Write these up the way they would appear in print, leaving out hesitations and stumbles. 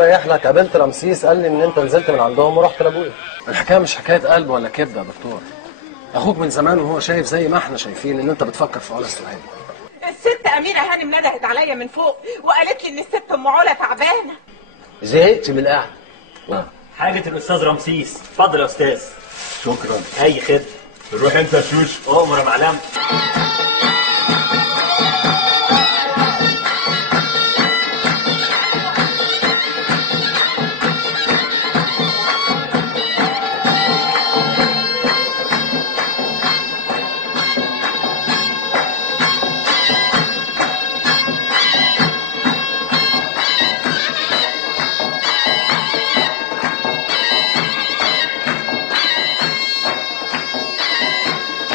اريح لك، قابلت رمسيس قال لي ان انت نزلت من عندهم ورحت لابويا. الحكايه مش حكايه قلب ولا كبده يا دكتور. اخوك من زمان وهو شايف زي ما احنا شايفين ان انت بتفكر في علا سليمان. الست اميره هانم ندهت عليا من فوق وقالت لي ان الست ام علا تعبانه. زهقت من القعده. حاجه الاستاذ رمسيس. اتفضل يا استاذ. شكرا. اي خدمه. روح انت يا شوش. اؤمر يا معلم.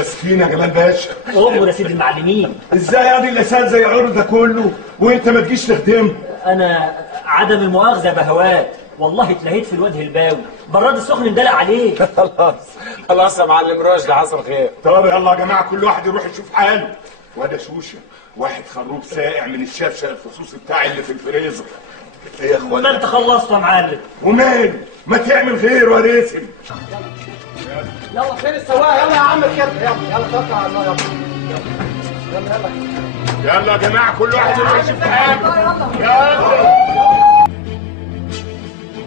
مسكين يا جمال باشا. اؤمر يا سيدي المعلمين. ازاي قاضي اللسان زي عرض ده كله وانت ما تجيش تخدمه؟ انا عدم المؤاخذه بهوات، والله اتلهيت في الوجه الباوي، براد السخن اندلق عليه. خلاص يا معلم رشدي، حصل خير. طب يلا يا جماعه كل واحد يروح يشوف حاله. وده شوشه واحد خروب ساقع من الشفشه الخصوصي بتاعي اللي في الفريزر. ايه يا اخوانا؟ ما انت خلصت يا معلم. ومال ما تعمل غيره يا راسم. يلا فين السواق؟ يلا يا عم كده، يلا توكل على الله. يلا يلا يا جماعه كل واحد يروح يشوف حاله. يلا.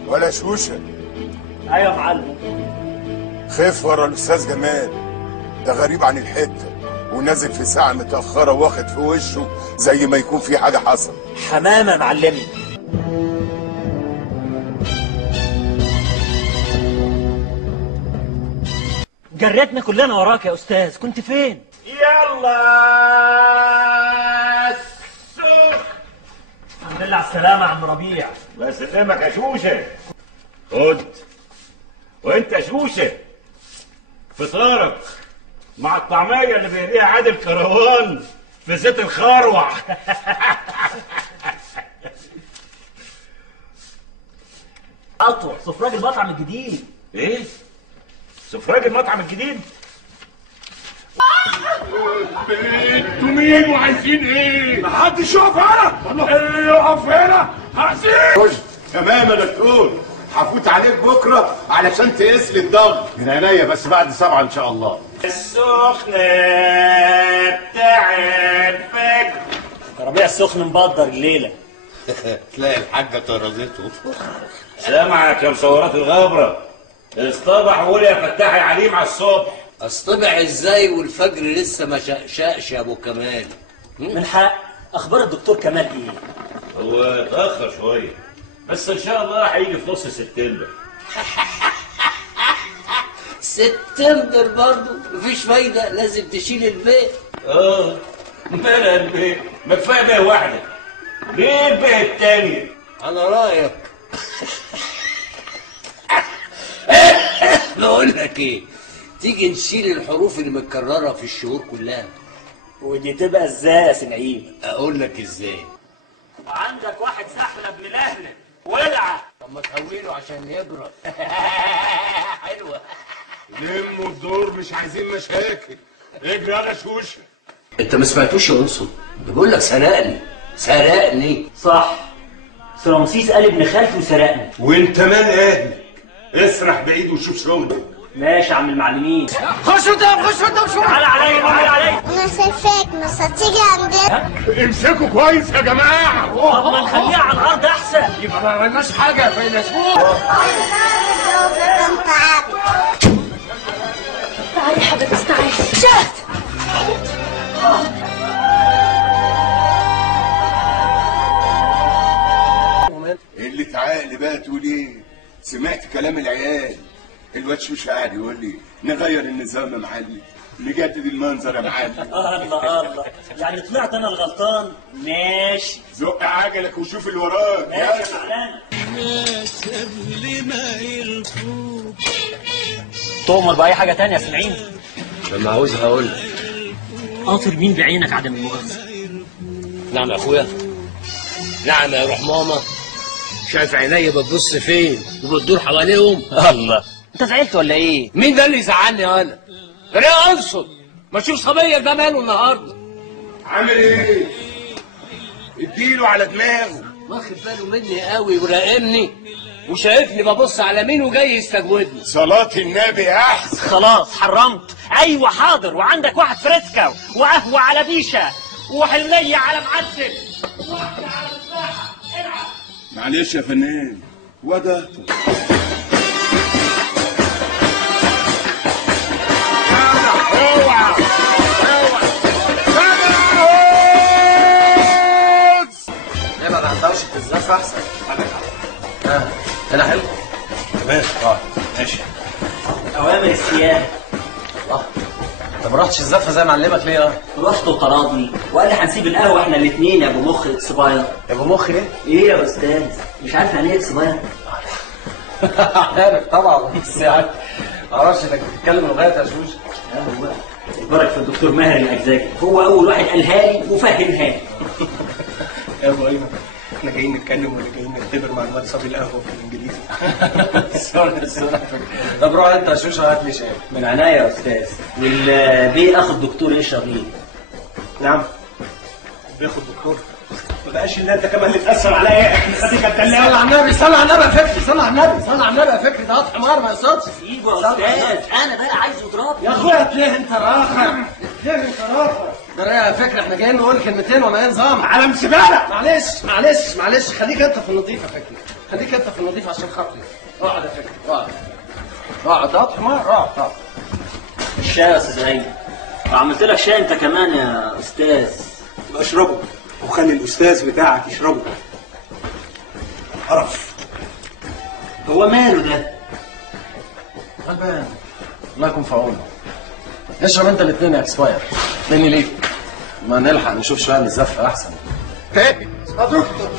ولا شوشه. ايوه يا معلم. خف ورا الاستاذ جمال، ده غريب عن الحته ونازل في ساعه متاخره واخد في وشه زي ما يكون في حاجه حصل. حمامه معلمي. جريتنا كلنا وراك يا استاذ، كنت فين؟ يلا السوق. الحمد لله على السلامه يا عم ربيع. الله يسلمك يا شوشه. خد. وانت يا شوشه فطارك مع الطعميه اللي بيديها عادل كروان في زيت الخروع. اطول سفراج المطعم الجديد. ايه؟ سفراج المطعم الجديد؟ انتوا مين وعايزين ايه؟ محدش يقف هنا! اللي يقف هنا هأذيه! تمام يا دكتور، هفوت عليك بكره علشان تقيس لي الضغط. من عينيا بس بعد 7 ان شاء الله. السخنة بتاع الفجر. ربيع السخن مبدر الليله. تلاقي الحاجه طردته. سامعك يا مصورات الغبره. اصطبح وقول يا فتاح يا عليم على الصبح. اصطبح ازاي والفجر لسه ما شقشقش يا ابو كمال؟ من حق. اخبار الدكتور كمال ايه؟ هو اتاخر شويه بس ان شاء الله هيجي في نص سبتمبر. سبتمبر برضه مفيش فايده، لازم تشيل البيت. مالها البيت؟ ما كفايه بيه واحده. ليه البيه التانيه؟ على رايك. بقول لك ايه، تيجي نشيل الحروف اللي متكرره في الشهور كلها. ودي تبقى ازاي يا سنعيم؟ اقول لك ازاي. عندك واحد سحله ابن لهله ولعه. طب ما تحوله عشان يبرد. حلوه. لموا الدور مش عايزين مشاكل. اجري على شوشه. انت ما سمعتوش يا انصر؟ بقول لك سرقني. صح. رمسيس قال ابن خالتي وسرقني. وانت مال اهلك؟ اسرح بعيد وشوف شغلك. ماشي يا عم المعلمين. خش قدام شويه. تعالى عليا تعالى. انا شايفاك مش هتيجي عندنا. امسكوا كويس يا جماعه. طب ما نخليها على الارض احسن. يبقى ما عملناش حاجه يا فيلسوف. تعالي يا حبيبتي تعالي. شات. اللي تعالي بقى تقول ايه؟ سمعت كلام العيال. الواد شوشه قاعد يقول لي نغير النظام يا معلم، نجدد المنظر يا معلم. الله يعني طلعت انا الغلطان. ماشي. زق عجلك وشوف اللي وراك. ماشي يا تؤمر باي حاجه تانية يا سمعين؟ لما عاوزها اقول لك. قاطر مين بعينك عدم المؤاخذه؟ نعم يا اخويا. نعم يا روح ماما. شايف عينيا بتبص فين وبتدور حواليهم؟ الله. انت زعلت ولا ايه؟ مين ده اللي يزعلني انا؟ ده ليه انصر؟ ما تشوف صبيه ده ماله النهارده؟ عامل ايه؟ اديله على دماغه. واخد باله مني قوي وراقبني وشايفني ببص على مين وجاي يستجوبني. صلاة النبي احسن. خلاص حرمت. ايوه حاضر. وعندك واحد فريسكا وقهوه على بيشه وحليه على معسل وواحده على مساحه. العب. معلش يا فنان وده ابعد عن دوشه الزفه احسن. هنا حلو. تمام. ماشي. اوامر السياده. الله، طب ما رحتش الزفه زي ما علمك ليه؟ رحت وطردني وقال لي هنسيب القهوه احنا الاثنين يا ابو مخ اكسباير. يا ابو مخ ايه؟ ايه يا استاذ؟ مش عارف يعني ايه اكسباير؟ عارف طبعا، بس يعني معرفش انك بتتكلم لغايه يا شوش. هو البركه في الدكتور ماهر الأجزاجي، هو اول واحد قالها لي وفهمها لي. يا ابو ايمن احنا جايين نتكلم ولا جايين نختبر معلومات صبي القهوه في الانجليزي؟ سوري. طب روح انت يا شوش هات لي شاي. من عناية يا استاذ. والبيه اخد دكتور يشرب ايه؟ نعم بياخد دكتور. ما بقاش الا انت كمان اللي تاثر عليا يا اخي. خليك اتكلم. صلى على النبي، صلى على النبي يا فكري، صلى على النبي، صلى على النبي يا فكري. ده قط حمار ما يقصدش. سيبه يا استاذ، انا بقى عايز اضربه. يا اخويا تليه انت راخر. ليه انت راخر؟ ده يا فكري احنا جايين نقول كلمتين ولا ايه نظام؟ على مسبالة. معلش خليك انت في النظيف يا فكري، خليك انت في النظيف عشان خاطري. اقعد يا فكري اقعد. ده قط حمار. اقعد. الشاي يا استاذ ايمن. وعملت لك شاي انت كمان يا استاذ. اشربه وخلي الاستاذ بتاعك يشربه. قرف. هو ماله ده؟ غلبان. الله يكون في عونه. اشرب انت الاثنين يا اكسباير مني ليك. ما نلحق نشوف شويه من الزفه احسن. يا دكتور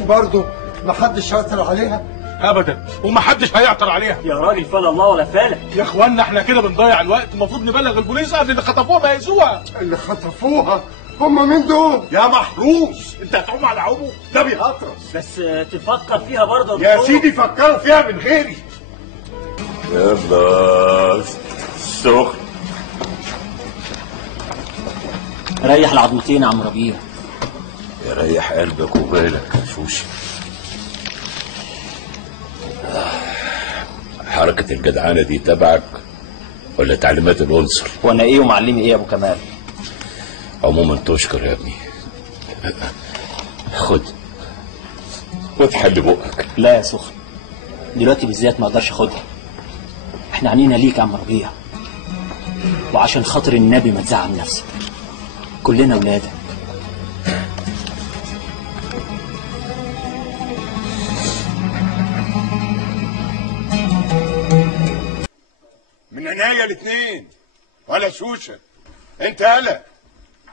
برضه ما حدش يعترض عليها ابدا، ومحدش هيعطر عليها. يا راجل فلا الله ولا فالك. يا اخوانا احنا كده بنضيع الوقت، المفروض نبلغ البوليس قبل اللي خطفوها ما يأذوها. اللي خطفوها هم مين دول؟ يا محروس انت هتعوم على عومه؟ ده بيهطرس. بس تفكر فيها برضه يا سيدي فكروا فيها من غيري. يلا سخن. ريح العظمتين يا عم ربيع. يريح قلبك وبالك يا شوشي. حركة الجدعانة دي تبعك ولا تعليمات العنصر؟ وانا ايه ومعلمي ايه يا ابو كمال؟ عموما تشكر يا ابني. خد حل بقك. لا يا سخن، دلوقتي بالذات ما اقدرش اخدها. احنا عنينا ليك يا عم ربيع، وعشان خاطر النبي ما تزعل نفسك، كلنا ولادك. من عناية الاثنين. ولا شوشة انت يالا.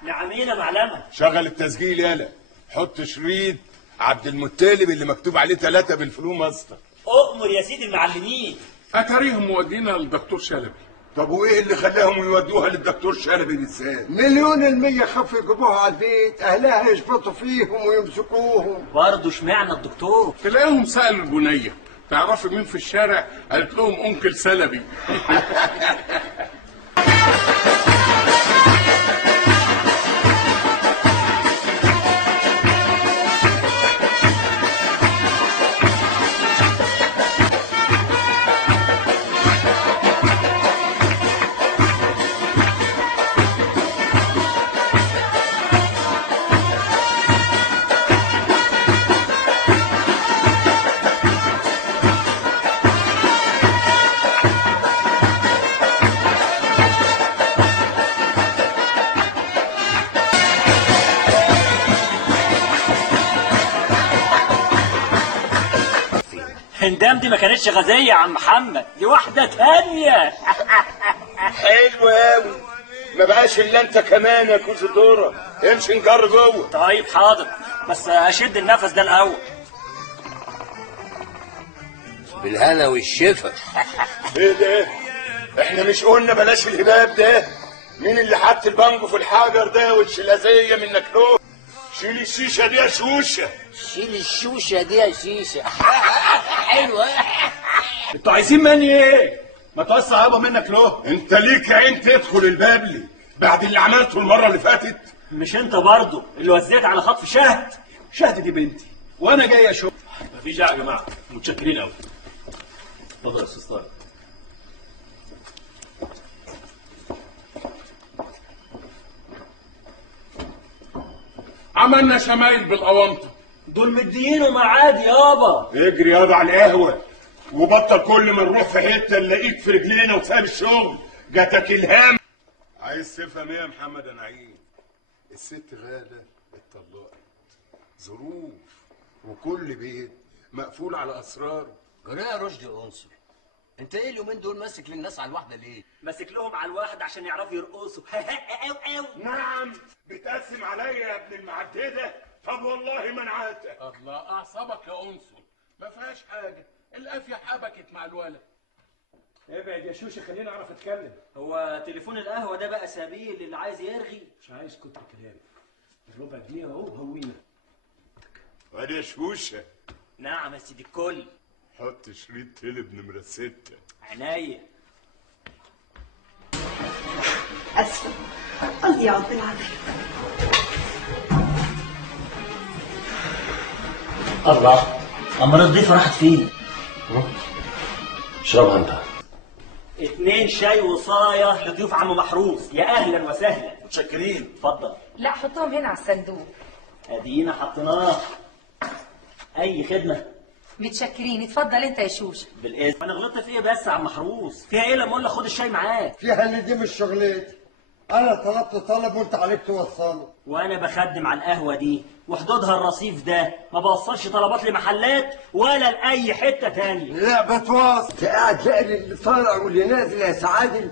نعمين يا معلمة. شغل التسجيل يالا. حط شريط عبد المطلب اللي مكتوب عليه 3 بالفلو ماستر. اؤمر يا سيدي المعلمين. اتاريهم مودينا للدكتور شلبي. طب وايه اللي خلاهم يودوها للدكتور شلبي بالذات؟ 100% خافوا يجيبوها على البيت، اهلها يشبطوا فيهم ويمسكوهم. برضه اشمعنى الدكتور؟ تلاقيهم سألوا البنية تعرفي مين في الشارع؟ قالت لهم انكل سلبي. هندام دي ما كانتش غازية يا عم محمد، دي واحدة تانية. حلو قوي. ما بقاش الا انت كمان يا كوز الدوره. امشي نجر جوه. طيب حاضر، بس اشد النفس ده الاول. بالهنا والشفا. ايه ده؟ احنا مش قلنا بلاش الهباب ده؟ مين اللي حط البانجو في الحجر ده والشلازيه منك له؟ شيل الشيشه دي يا شوشه. شيل الشوشه دي يا شيشه. حلوه. انتوا عايزين مني ايه؟ ما توسع يابا منك له. انت ليك عين تدخل الباب لي بعد اللي عملته المره اللي فاتت؟ مش انت برضه اللي وزيت على خطف شهد؟ شهد دي بنتي وانا جاي اشوف. مفيش داعي يا جماعه، متشكرين قوي. اتفضل يا استاذ طارق. عملنا شمايل بالقوانطه. دول مديينه ميعاد يابا. اجري يابا على القهوه وبطل كل ما نروح في حته نلاقيك في رجلينا وساب الشغل. جاتك الهام. عايز تفهم ايه يا محمد يا نعيم؟ الست غاده اتطلقت، ظروف، وكل بيت مقفول على اسراره. جرايه يا رشدي عنصر، انت ايه اليومين دول ماسك للناس على الواحده ليه؟ ماسك لهم على الواحد عشان يعرفوا يرقصوا. أو. نعم، بتقسم عليا يا ابن المعدده. طب والله ما نعاتك. الله اعصابك يا عنصر، ما فيهاش حاجه، القافيه حبكت مع الولد. ابعد يا شوشه خليني اعرف اتكلم. هو تليفون القهوه ده بقى سبيل اللي عايز يرغي. مش عايز كتر كلام. الربع جنيه اهو هوينا. وادي يا شوشه. نعم يا سيدي الكل. حط شريط تلب نمره 6. عينيا. اسفه، قصدي يا عبد العزيز. الله، امال الضيفه راحت فين؟ اشربها انت. 2 شاي وصايه لضيوف عم محروس. يا اهلا وسهلا. متشكرين. اتفضل. لا حطهم هنا على الصندوق. ادينا حطيناه. اي خدمه. متشكرين. اتفضل انت يا شوشه. بالاذن. انا غلطت في ايه بس يا عم محروس؟ فيها ايه لما اقول لك خد الشاي معاك؟ فيها ان دي مش شغلتي. انا طلبت طلب وانت عليك توصله. وانا بخدم على القهوه دي وحدودها الرصيف ده، ما بوصلش طلبات لمحلات ولا لاي حته تانية. لا بتواصل. قاعد تلاقي اللي طالع واللي نازل يا سعادل.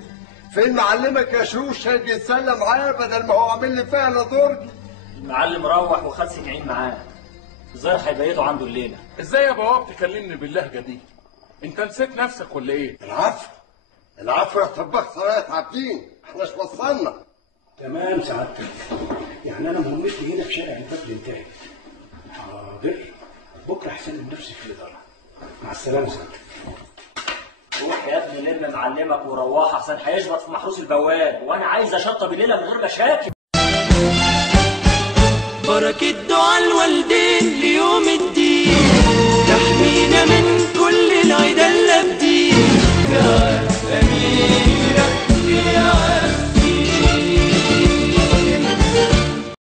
فين معلمك يا شوشه يجي يتسلى معايا بدل ما هو عامل لي فيها درج؟ المعلم روح وخد سكعين معاه. الظاهر هيبيتوا عنده الليله. ازاي يا بواب تكلمني باللهجه دي؟ انت نسيت نفسك ولا ايه؟ العفو يا طباخ صلاة عابدين، احنا مش وصلنا. تمام سعادتك. يعني انا مهمتي هنا في شارع الباب انتهت. حاضر. بكره هسلم نفسي في الاداره. مع السلامه سعادتك. روح يا ابني لم معلمك وروح احسن هيشبط في محروس البواب، وانا عايز اشطب الليله من غير مشاكل. بركة دعاء الوالدين.